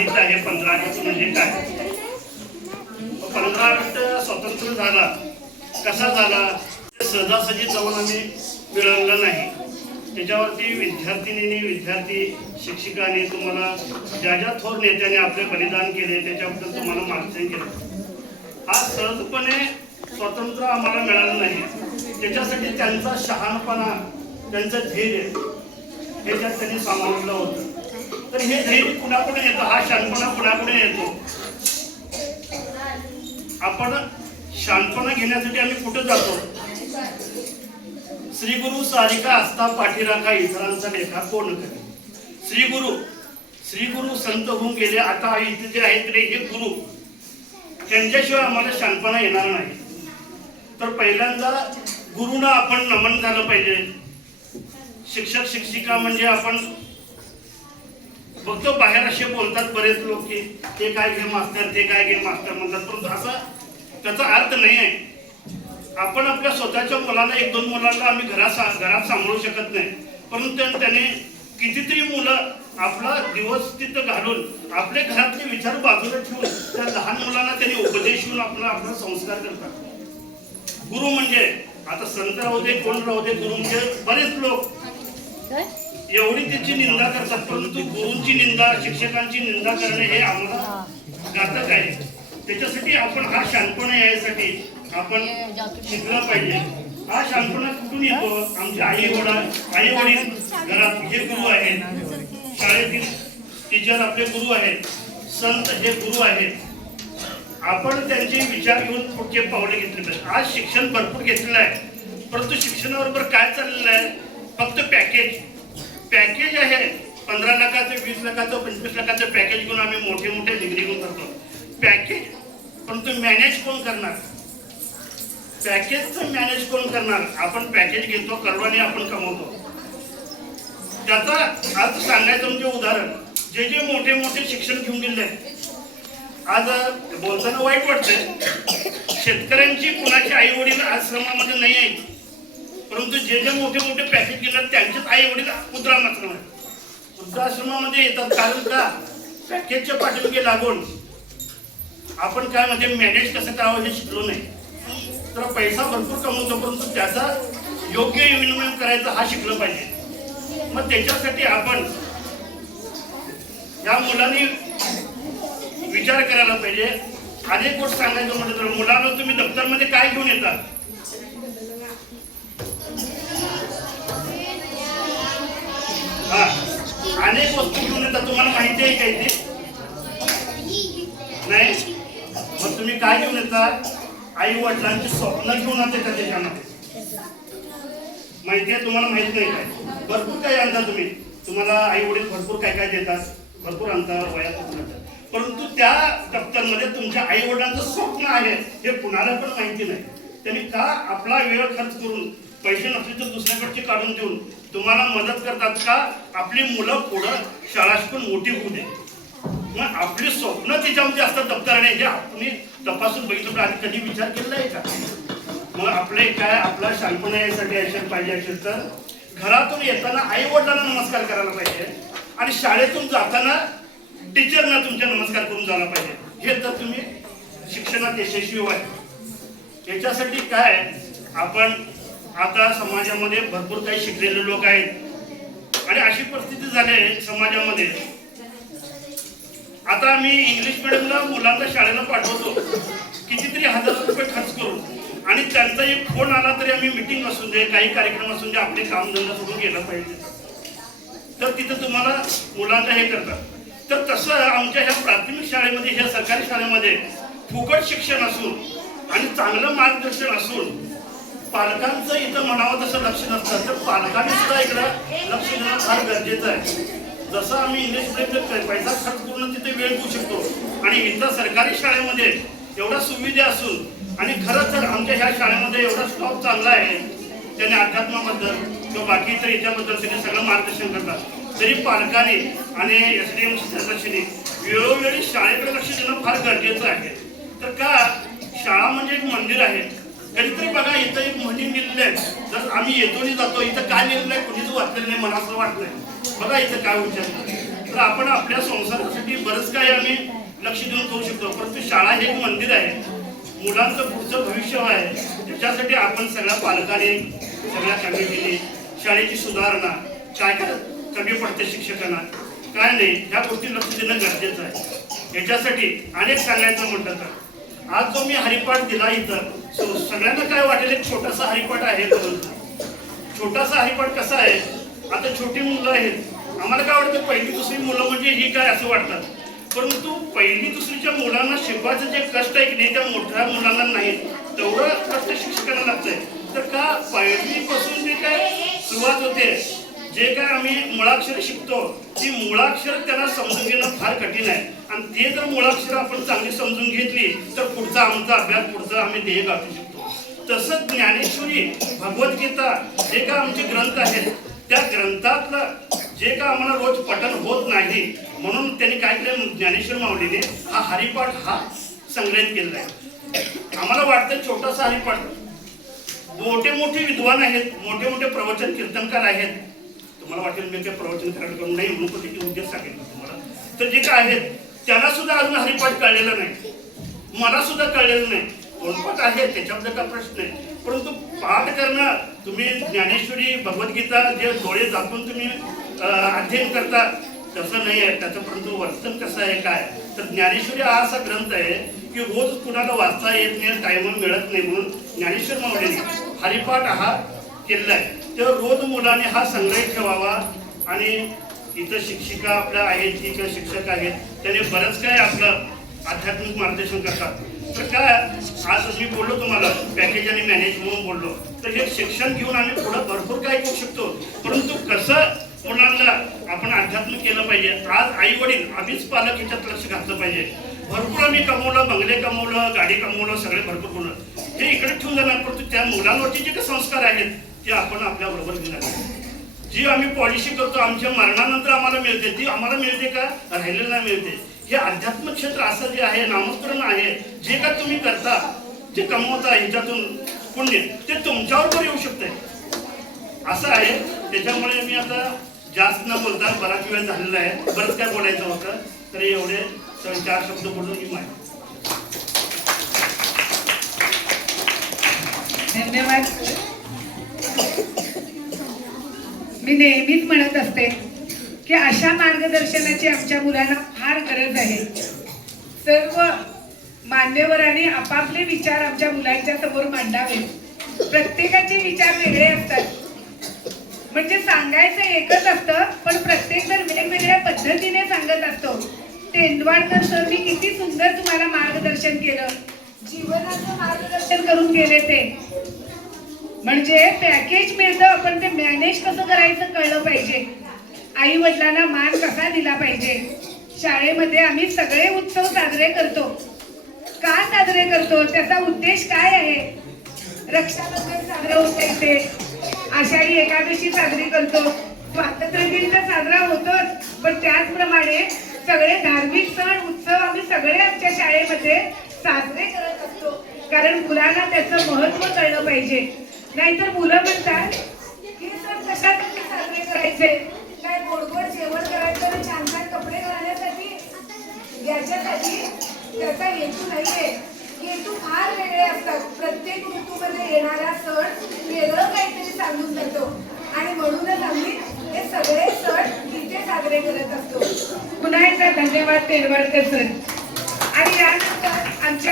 सांगितलं आहे पंधरा ऑगस्ट म्हणजे काय? पंधरा ऑगस्ट स्वतंत्र झाला. कसा झाला? सहजासहजी जाऊन आम्ही मिळवलं नाही. त्याच्यावरती विद्यार्थिनींनी विद्यार्थी शिक्षकांनी तुम्हाला ज्या ज्या थोर नेत्याने आपले बलिदान केले त्याच्याबद्दल तुम्हाला मार्गदर्शन केलं. हा सहजपणे स्वातंत्र्य आम्हाला मिळालं नाही. त्याच्यासाठी त्यांचा शहाणपणा त्यांचं धैर्य हे त्यात त्यांनी सामावलं होतं. तर हे धैर्य कुणाकडे येतं हा शहाणपणा कुणाकडे येतो? आपण शांतपणा घेण्यासाठी आम्ही कुठे जातो? श्री गुरु सारिका असता पाठीराखा इतरांचा लेखा कोण करे श्री गुरु श्री गुरु संत होऊन गेले आता इथे जे आहेत ते हे गुरु. त्यांच्याशिवाय आम्हाला शांतपणा येणार नाही. तर पहिल्यांदा गुरुना आपण नमन झालं पाहिजे. शिक्षक शिक्षिका म्हणजे आपण फक्त बाहेर असे बोलतात बरेच लोक की ते काय घे मास्तर ते काय घे मास्तर म्हणतात. परंतु असा त्याचा अर्थ नाही आहे. आपण आपल्या स्वतःच्या मुलाला एक दोन मुलांना आम्ही घरात सा- घरात सांभाळू शकत नाही. परंतु त्याने कितीतरी मुलं आपला दिवस तिथं घालून आपले घरातले विचार बाजूला ठेवून त्या लहान मुलांना त्यांनी उपदेश देऊन आपला आपला संस्कार करतात. गुरु म्हणजे आता संत राहू दे कोण राहू दे गुरु म्हणजे बरेच लोक एवढी त्याची निंदा करतात परंतु गुरूंची निंदा शिक्षकांची निंदा करणे हे आम्हाला घातक आहे. त्याच्यासाठी आपण हा शांतपणा यायसाठी आपण शिकलं पाहिजे. हा शांतपणा कुठून येतो? आमचे आई वडील आई वडील घरात हे गुरु आहेत. शाळेतील टीचर आपले गुरु आहेत. संत हे गुरु आहेत. आपण त्यांचे विचार घेऊन पुढचे पावले घेतले पाहिजे. आज शिक्षण भरपूर घेतलेलं आहे. परंतु शिक्षणाबरोबर काय चाललेलं आहे? फक्त पॅकेज पॅकेज आहे. पंधरा लाखाचं वीस लाखाचं पंचवीस लाखाचं पॅकेज घेऊन आम्ही मोठे मोठे डिग्री घेऊन करतो. पॅकेज परंतु मॅनेज कोण करणार? पॅकेजचं मॅनेज कोण करणार? आपण पॅकेज घेतो करवाने आपण कमवतो. त्याचा आज सांगायचं म्हणजे उदाहरण. जे जे मोठे मोठे शिक्षण घेऊन गेले आज बोलताना वाईट वाटतंय. शेतकऱ्यांची कुणाची आई वडील आश्रमामध्ये नाही आहेत. परंतु जे जे मोठे मोठे पॅकेज घेतात त्यांचेच आई वडील वृद्धाश्रम वृद्धाश्रमामध्ये येतात. कारण का? पॅकेजच्या पाठीमागे लागून आपण काय म्हणजे मॅनेज कसं करावं हे शिकलो नाही. तर पैसा भरपूर कमवतो परंतु त्याचा योग्य विनिमय करायचा हा शिकलं पाहिजे. मग त्याच्यासाठी आपण या मुलांनी विचार करायला पाहिजे. अनेक गोष्ट सांगायचं म्हटलं तर मुलांना तुम्ही दप्तरमध्ये काय घेऊन येता? अनेक वस्तू घेऊन येतात तुम्हाला माहिती आहे काय ते नाही? मग तुम्ही काय घेऊन येता आई वडिलांची स्वप्न घेऊन येते का त्याच्यामध्ये? माहिती आहे? तुम्हाला माहीत नाही काय? भरपूर काही आणता तुम्ही. तुम्हाला आई वडील भरपूर काय काय देतात? भरपूर आणता वयात आणतात. परंतु त्या दप्तरमध्ये तुमच्या आई वडिलांचं स्वप्न आहे. हे कुणाला पण माहिती नाही. त्यांनी का आपला वेळ खर्च करून पैसे नसले तर दुसऱ्याकडचे काढून देऊन तुम्हाला मदत करतात का? आपली मुलं पुढं शाळा शिकून मोठी होऊ दे. मग आपली स्वप्न त्याच्यामध्ये असतात दप्तराने. हे आपण तपासून बघितलं पण आधी कधी विचार केला आहे का? मग आपले काय आपला शांतपणा यासाठी असेल पाहिजे असेल तर? घरातून येताना आई वडिलांना नमस्कार करायला पाहिजे. आणि शाळेतून जाताना टीचरना तुमच्या नमस्कार करून जायला पाहिजे. हे तर तुम्ही शिक्षणात यशस्वी व्हाय याच्यासाठी काय आपण आता समाजामध्ये भरपूर काही शिकलेले लोक आहेत. आणि अशी परिस्थिती झाली आहे समाजामध्ये. आता आम्ही इंग्लिश मिडियमला मुलांना शाळेला पाठवतो. कितीतरी हजार रुपये खर्च करू आणि त्यांचा एक फोन आला तरी आम्ही मिटिंग असून दे काही कार्यक्रम असून दे आपले कामधंदा सोडून गेला पाहिजे. तर तिथं तुम्हाला मुलांना हे करतात. तर तसं आमच्या ह्या प्राथमिक शाळेमध्ये ह्या सरकारी शाळेमध्ये फुकट शिक्षण असून आणि चांगलं मार्गदर्शन असून पालकांचं इथं म्हणावं तसं लक्ष नसतं. तर पालकांनी सुद्धा इकडं लक्ष देणं फार गरजेचं आहे. जसं आम्ही इंग्लिश मिडियमचे पैसा खर्च करून तिथे वेळ देऊ शकतो. आणि इथं सरकारी शाळेमध्ये एवढ्या सुविधा असून आणि खरंच तर आमच्या ह्या शाळेमध्ये एवढा स्टॉप चांगला आहे त्याने अध्यात्माबद्दल किंवा बाकी इतर याच्याबद्दल त्याने सगळं मार्गदर्शन करतात. तरी पालकांनी आणि एस डी एम सदस्यांनी वेळोवेळी शाळेकडे लक्ष देणं फार गरजेचं आहे. तर का? शाळा म्हणजे एक मंदिर आहे. कधीतरी बघा इथं एक म्हणी लिहिलेलं आहे. जर आम्ही येतो जातो इथं काय निर्णय कुणीच वाचलेलं नाही मला असं वाटलंय बघा इथं काय विचार तर आपण आपल्या संसारासाठी बरंच काही आम्ही लक्ष देऊन करू शकतो. परंतु शाळा हे एक मंदिर आहे. मुलांचं पुढचं भविष्य आहे. त्याच्यासाठी आपण सगळ्या पालकांनी सगळ्या कमिटीने शाळेची सुधारणा काय काय कमी पडते शिक्षकांना काय नाही ह्या गोष्टी लक्ष देणं गरजेचं आहे. याच्यासाठी अनेक सांगायचं म्हटलं तर आज जो मी हरिपाठ दिला इथं सगळ्यांना काय वाटेल एक छोटासा हरिपाठ आहे छोटासा हरिपाठ कसा आहे? आता छोटी मुलं आहेत. आम्हाला काय वाटतं पहिली दुसरी मुलं म्हणजे ही काय असं वाटतात? परंतु पहिली दुसरीच्या मुलांना शिकवायचं जे कष्ट आहे की नाही त्या मोठ्या मुलांना नाही. तेवढं कष्ट शिक्षकांना लागतंय. तर का पहिलीपासून जे काय सुरुवात होते जे काय आम्ही मुळाक्षर शिकतो ती मुळाक्षर त्यांना समजून घेणं फार कठीण आहे. आणि ते जर मुळाक्षर आपण चांगली समजून घेतली तर पुढचा आमचा अभ्यास पुढचा आम्ही ध्येय गाठू शकतो. तसंच ज्ञानेश्वरी भगवद्गीता जे काय आमचे ग्रंथ आहेत? त्या ग्रंथातलं जे काय आम्हाला रोज पठन होत नाही म्हणून त्यांनी काय केलं? ज्ञानेश्वर माऊलीने हा हरिपाठ हा संग्रहित केलेला आहे. आम्हाला वाटतं छोटासा हरिपाठ. मोठे मोठे विद्वान आहेत मोठे मोठे प्रवचन कीर्तनकार आहेत. तुम्हाला वाटेल मी ते प्रवचन करायला करून नाही म्हणून उद्देश सांगितलं तुम्हाला. तर जे काय आहेत त्याला सुद्धा अजून हरिपाठ कळलेलं नाही. मला सुद्धा कळलेलं नाही. तोंडपाठ आहे त्याच्याबद्दल काय प्रश्न नाही परंतु पाठ करणं तुम्ही ज्ञानेश्वरी भगवद्गीता जे डोळे दाखवून तुम्ही अध्ययन करता तसं नाही आहे. त्याचं परंतु वर्तन कसं आहे काय? तर ज्ञानेश्वरी हा असा ग्रंथ आहे की रोज कुणाला वाचता येत नाही टाइम मिळत नाही म्हणून ज्ञानेश्वर माऊलीने हरिपाठ हा केलेला आहे. तेव्हा रोज मुलाने हा संग्रह ठेवावा आणि इथं शिक्षिका आपल्या आहेत किंवा शिक्षक आहेत त्याने बरंच काय आपलं आध्यात्मिक मार्गदर्शन करतात. तर काय आज मी बोललो तुम्हाला पॅकेज आणि मॅनेज म्हणून बोललो. तर हे शिक्षण घेऊन आम्ही पुढं भरपूर काय करू शकतो. परंतु कसं मुलांना आपण अध्यात्म केलं पाहिजे आज आई वडील आम्हीच पालक याच्यात लक्ष घातलं पाहिजे. भरपूर आम्ही कमवलं बंगले कमवलं गाडी कमवलं सगळे भरपूर बोललं. हे इकडे ठेवून जाणार परंतु त्या मुलांवरचे जे काही संस्कार आहेत ते आपण आपल्या बरोबर घेणार. जी आम्ही पॉलिसी करतो आमच्या मरणानंतर आम्हाला मिळते. ती आम्हाला मिळते का? राहिलेलं नाही मिळते. हे अध्यात्म क्षेत्र असं जे आहे नामस्मरण आहे जे का तुम्ही करता जे कमवता ह्याच्यातून पुण्य ते तुमच्यावर पण येऊ शकते. असं आहे. त्याच्यामुळे मी आता जास्त न बोलता बराच वेळ झालेला आहे. बरंच काय बोलायचं होतं तर एवढे चार शब्द बोलून मी माहिती धन्यवाद. मी नेहमीच म्हणत असते की अशा मार्गदर्शनाची आमच्या मुलांना फार गरज आहे. सर्व मान्यवरांनी आपापले विचार आमच्या मुलांच्या समोर मांडावे. प्रत्येकाचे विचार वेगळे असतात. म्हणजे सांगायचं एकच असतं पण प्रत्येक जर वेगवेगळ्या पद्धतीने सांगत असतो. तेंडवाडकर मी किती सुंदर तुम्हाला मार्गदर्शन केलं. जीवनाचं मार्गदर्शन करून गेले ते. म्हणजे पॅकेज मिळतं पण ते मॅनेज कसं करायचं कळलं पाहिजे. आई वडिलांना मान कसा दिला पाहिजे? शाळेमध्ये आम्ही सगळे उत्सव साजरे करतो. का साजरे करतो? त्याचा उद्देश काय आहे? रक्षाबंधन साजरं होते ते आषाढी एकादशी साजरी करतो. स्वातंत्र्य दिन तर साजरा होतोच पण त्याचप्रमाणे सगळे धार्मिक सण उत्सव आम्ही सगळे आमच्या शाळेमध्ये साजरे करत असतो. कारण मुलांना त्याचं महत्त्व कळलं पाहिजे. नाहीतर मुलं म्हणतात हे सण कशासाठी साजरे करायचे? काय गोड जेवण करायचं आणि छान छान कपडे घालण्यासाठी? याच्यासाठी त्याचा हेतू नाहीये. हेतू फार वेगळे असतात. प्रत्येक ऋतूमध्ये येणारा सण वेगळं काहीतरी सांगून जातो. आणि म्हणूनच आम्ही हे सगळे सण इथे साजरे करत असतो. पुन्हा एकदा धन्यवाद तेलवडकर सर. आणि यानंतर आमच्या